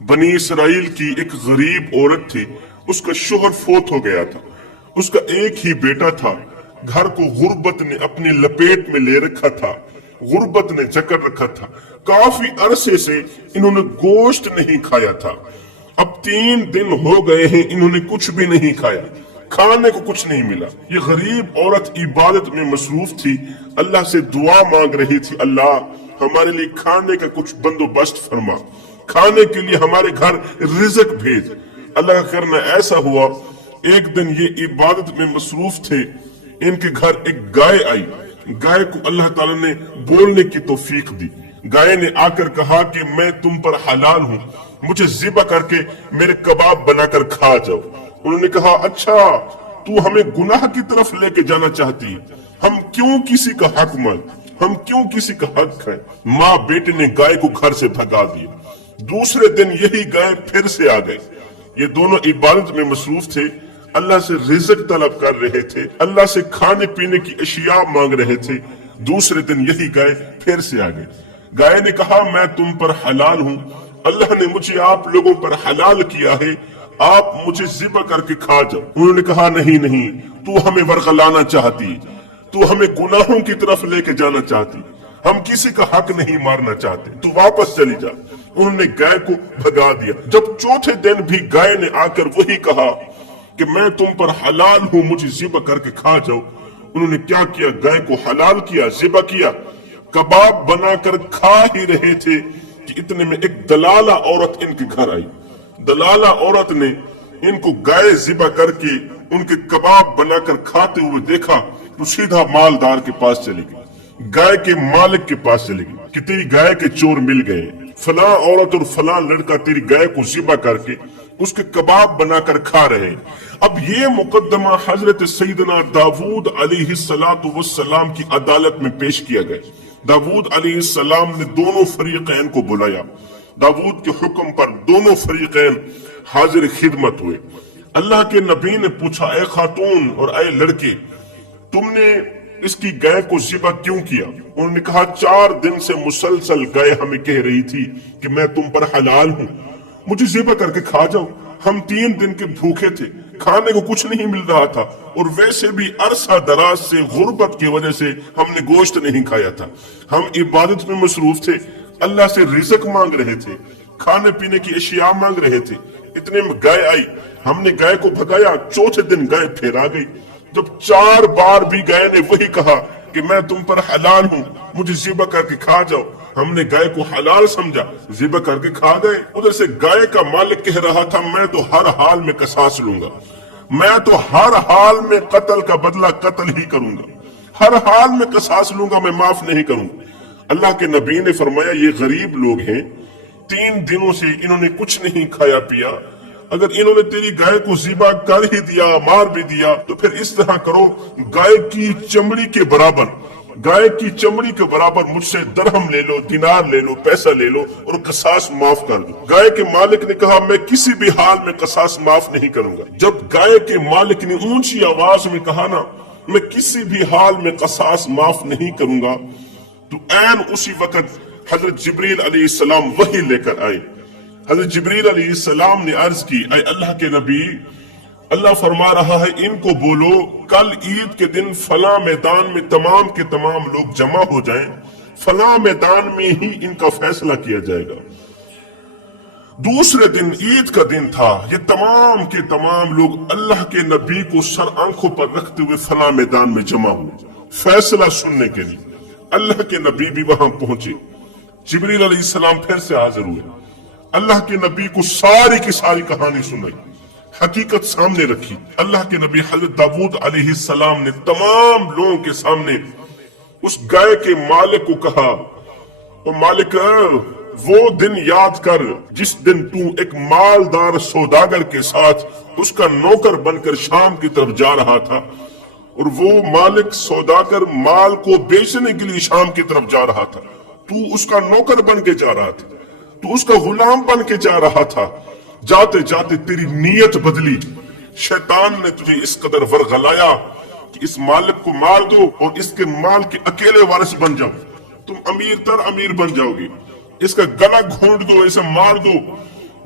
بنی اسرائیل کی ایک غریب عورت تھی، اس کا شوہر فوت ہو گیا تھا، اس کا ایک ہی بیٹا تھا، گھر کو غربت نے اپنی لپیٹ میں لے رکھا تھا، غربت نے جکڑ رکھا تھا، کافی عرصے سے انہوں نے گوشت نہیں کھایا تھا۔ اب 3 دن ہو گئے ہیں، انہوں نے کچھ بھی نہیں کھایا، کھانے کو کچھ نہیں ملا۔ یہ غریب عورت عبادت میں مصروف تھی، اللہ سے دعا مانگ رہی تھی، اللہ ہمارے لیے کھانے کا کچھ بندوبست فرما، کھانے کے لیے ہمارے گھر رزق بھیج۔ اللہ کا کرنا ایسا ہوا، ایک دن یہ عبادت میں مصروف تھے، ان کے گھر ایک گائے آئی۔ گائے کو اللہ تعالیٰ نے بولنے کی توفیق دی۔ گائے نے آ کر کہا کہ میں تم پر حلال ہوں، مجھے ذبح کر کے میرے کباب بنا کر کھا جاؤ۔ انہوں نے کہا اچھا تو ہمیں گناہ کی طرف لے کے جانا چاہتی ہے، ہم کیوں کسی کا حق مان، ہم کیوں کسی کا حق کھائیں۔ ماں بیٹے نے گائے کو گھر سے بھگا دیا۔ دوسرے دن یہی گائے پھر سے آ گئی۔ یہ دونوں عبادت میں مصروف تھے، اللہ سے رزق طلب کر رہے تھے، اللہ سے کھانے پینے کی اشیاء مانگ رہے تھے۔ دوسرے دن یہی گائے پھر سے آ گئی۔ گائے نے کہا میں تم پر حلال ہوں، اللہ نے مجھے آپ لوگوں پر حلال کیا ہے، آپ مجھے ذبح کر کے کھا جاؤ۔ انہوں نے کہا نہیں نہیں، تو ہمیں ورغلانا چاہتی، تو ہمیں گناہوں کی طرف لے کے جانا چاہتی، ہم کسی کا حق نہیں مارنا چاہتے، تو واپس چلی جا۔ انہوں نے گائے کو بھگا دیا۔ جب چوتھے دن بھی گائے نے آ کر وہی کہا کہ میں تم پر حلال ہوں، مجھے ذبح کر کے کھا جاؤ۔ انہوں نے کیا کیا، گائے کو حلال کیا، ذبح کیا، کباب بنا کر کھا ہی رہے تھے کہ اتنے میں ایک دلالہ عورت ان کے گھر آئی۔ دلالہ عورت نے ان کو گائے ذبح کر کے ان کے کباب بنا کر کھاتے ہوئے دیکھا تو سیدھا مالدار کے پاس چلی گئی، گائے کے مالک کے پاس چلی گئی کہ تیری گائے کے چور مل گئے، فلاں عورت اور فلاں لڑکا تیری گائے کو ذبح کر کے اس کے کباب بنا کر کھا رہے۔ اب یہ مقدمہ حضرت سیدنا داؤد علیہ السلام کی عدالت میں پیش کیا گیا۔ داؤد علیہ السلام نے دونوں فریقین کو بلایا۔ داؤد کے حکم پر دونوں فریقین حاضر خدمت ہوئے۔ اللہ کے نبی نے پوچھا اے خاتون اور اے لڑکے، تم نے اس کی گائے کو ذبح کیوں کیا؟ انہوں نے کہا 4 دن سے مسلسل گائے ہمیں کہہ رہی تھی کہ میں تم پر حلال ہوں، مجھے ذبح کر کے کھا جاؤ۔ ہم 3 دن کے بھوکے تھے، کھانے کو کچھ نہیں مل رہا تھا، اور ویسے بھی عرصہ دراز سے غربت کی وجہ سے ہم نے گوشت نہیں کھایا تھا، ہم عبادت میں مصروف تھے، اللہ سے رزق مانگ رہے تھے، کھانے پینے کی اشیاء مانگ رہے تھے، اتنے میں گائے آئی، ہم نے گائے کو بھگایا۔ چوتھے دن گائے پھر آ گئی۔ جب 4 بار بھی گائے نے وہی کہا کہ میں تم پر حلال ہوں، مجھے ذبح کر کے کھا جاؤ، ہم نے گائے کو حلال سمجھا، ذبح کر کے کھا گئے۔ ادھر سے گائے کا مالک کہہ رہا تھا میں تو ہر حال میں قصاص لوں گا، میں تو ہر حال میں قتل کا بدلہ قتل ہی کروں گا، ہر حال میں قصاص لوں گا، میں معاف نہیں کروں گا۔ اللہ کے نبی نے فرمایا یہ غریب لوگ ہیں، 3 دنوں سے انہوں نے کچھ نہیں کھایا پیا، اگر انہوں نے تیری گائے کو ذبح کر ہی دیا، مار بھی دیا، تو پھر اس طرح کرو، گائے کی چمڑی کے برابر، گائے کی چمڑی کے برابر مجھ سے درہم لے لو، دینار لے لو، پیسہ لے لو، اور قصاص معاف کر دو۔ گائے کے مالک نے کہا میں کسی بھی حال میں قصاص معاف نہیں کروں گا۔ جب گائے کے مالک نے اونچی آواز میں کہا نا میں کسی بھی حال میں قصاص معاف نہیں کروں گا، تو عین اسی وقت حضرت جبریل علیہ السلام وحی لے کر آئے۔ حضرت جبریل علیہ السلام نے عرض کی اے اللہ کے نبی، اللہ فرما رہا ہے ان کو بولو کل عید کے دن فلاں میدان میں تمام کے تمام لوگ جمع ہو جائیں، فلاں میدان میں ہی ان کا فیصلہ کیا جائے گا۔ دوسرے دن عید کا دن تھا، یہ تمام کے تمام لوگ اللہ کے نبی کو سر آنکھوں پر رکھتے ہوئے فلاں میدان میں جمع ہوئے فیصلہ سننے کے لیے۔ اللہ کے نبی بھی وہاں پہنچے، جبریل علیہ السلام پھر سے حاضر ہوئے، اللہ کے نبی کو ساری کی ساری کہانی سنائی، حقیقت سامنے رکھی۔ اللہ کے نبی حضرت داؤد علیہ السلام نے تمام لوگوں کے سامنے اس گائے کے مالک کو کہا او مالک وہ دن یاد کر جس دن تو ایک مالدار سوداگر کے ساتھ اس کا نوکر بن کر شام کی طرف جا رہا تھا، اور وہ مالک سوداگر مال کو بیچنے کے لیے شام کی طرف جا رہا تھا، تو اس کا نوکر بن کے جا رہا تھا، تو اس کا غلام بن کے جا رہا تھا۔ جاتے جاتے تیری نیت بدلی، شیطان نے تجھے اس قدر ورغلایا کہ اس مالک کو مار دو اور اس کے مال کے اکیلے وارث بن جاؤ، تم امیر تر امیر بن جاؤ گے، اس کا گلا گھونٹ دو، اسے مار دو،